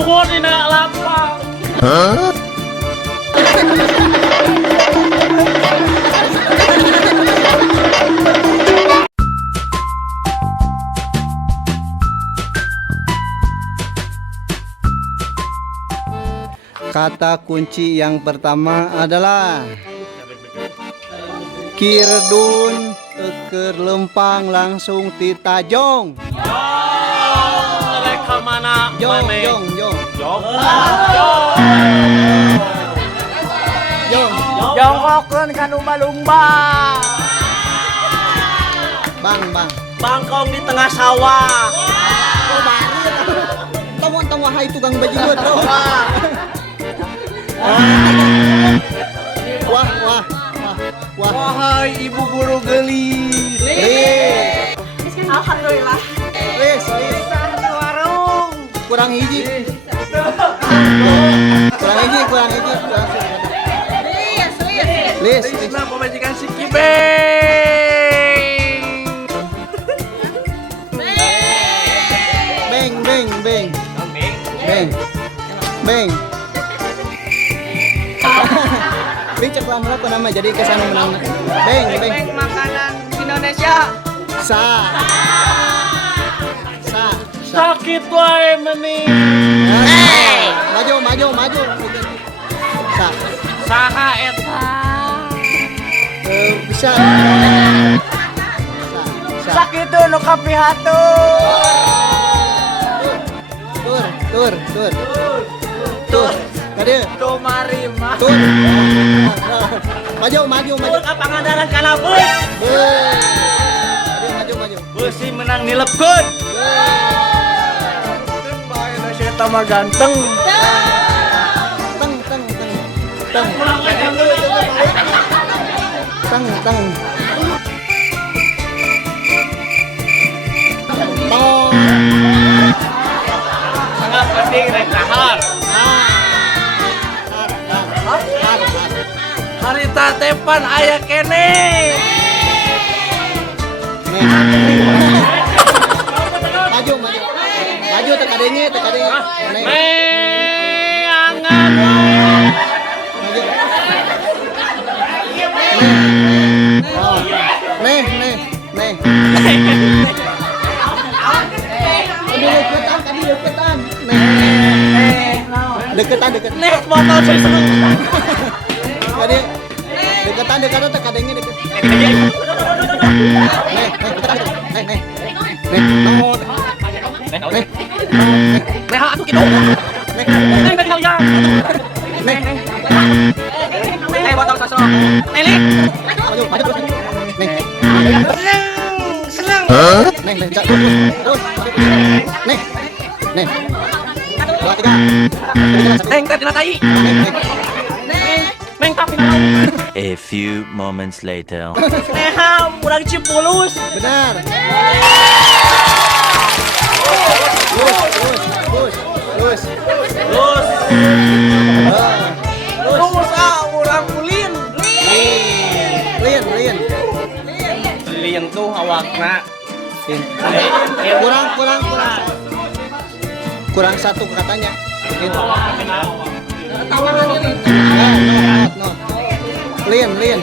Luhur dina lapang. Kata kunci yang pertama adalah Kirdun eker lempang langsung titajong. Reka mana? Jong Mane? jong jong Jong. jong. Jongkokeun ka lumba-lumba. Bang bang. Bangkong di tengah sawah. Oh bari. Tamu hai tukang bajingot. Wah wah wah wah. Wahai ibu guru gelis. Alhamdulillah. Lis Di warung. kurang hiji. Kurang hiji. Lis. Nah, pemajikan si Kibeng. Beng beng beng beng beng. Beng cek lama apa nama jadi kesana menang. Beng beng. Makanan Indonesia. Sa. Sakit wae meni. Maju. Sa. Saha eta? Bisa. Sa. Sakit tuh nu kapihatur. Tur. Tadi. Tuh mari mah. Tur. Maju. Tur ka pangandaran kana beus. Maju. Beusi menang nilepkeun. Teu bae da si eta mah ganteng. Teng. Tong. Sangat penting rek dahar. Harita tepan aya kene. Maju tekadenge. Angan. Nih. Tadi deketan. Deketan. Nih motor susu. Tadi deketan tekadenge deket. Nih. Nih atuh kitu. Nih kalian. Nih botol susu. Nih. Maju. Nih. Seneng. Nih, terus. Nih. 2 3. Neng teh dina tai. Neng tapi A few moments later. Neha urang Cipulus. Benar. Lus. Lus urang Ulin. Lien. Lien tuh awakna. Kurang satu katanya. No. Lien. Lien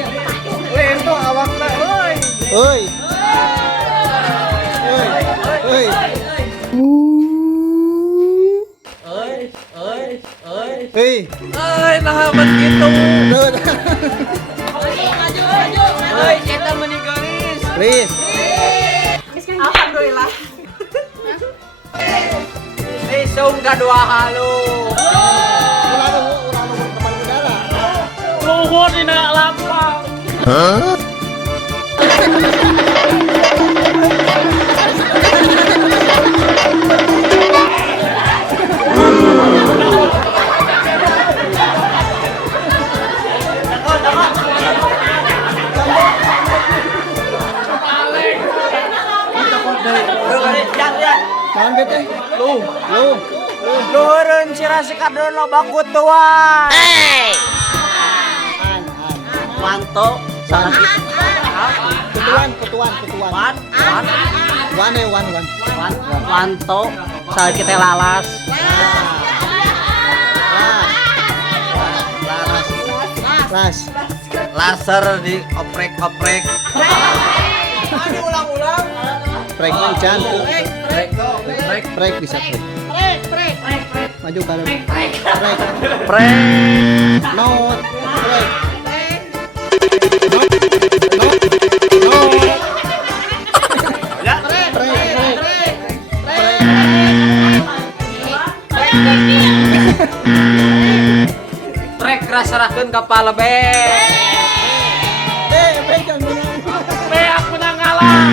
tuh awakna euy. Oi. Hei. Nah begitu. Maju. Eta menigaris. Please. Alhamdulillah. Isung kadua halu. Luhur dina lapang. Naon bete? Lu. Luhureun sira sikadon loba kutuan. Manto salah Ketuan. Wanto salah kita lalas. Las. Laser di oprek-oprek. Prek encan. Prek. Prek bisa prek. Maju kalau. Prek. Not. Prek. Prek rasarakeun kepala be. Jangan menang. Be aku na ngalah.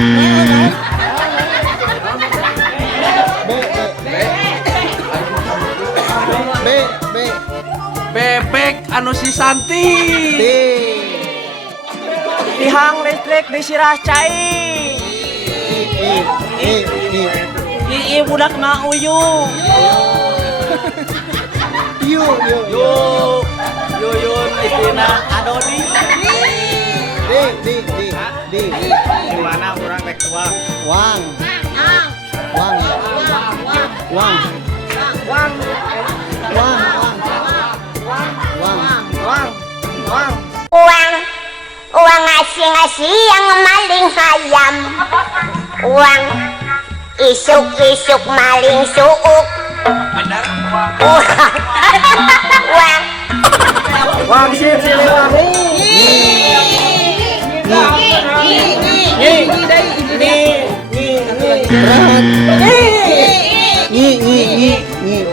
B. Bebek anu si Santi. D. Tihang listrik di sirah cai. E. Ii budak na uyu. Yu. Yuyun istina Adoni. D. Gimana orang rek tua? Wang. Uang ngasih yang maling hayam. Uang isuk maling suuk. Wang sip wangi.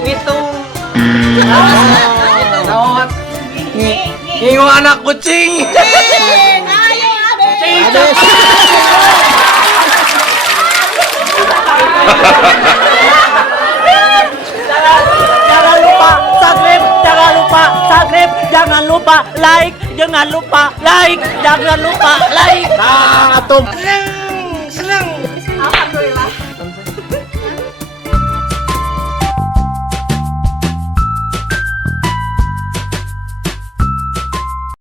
Pitung. Naon? Ngingo anak kucing. Habis. Jangan lupa subscribe, jangan lupa subscribe, jangan lupa like, jangan lupa like, jangan lupa like. Nah, tuh.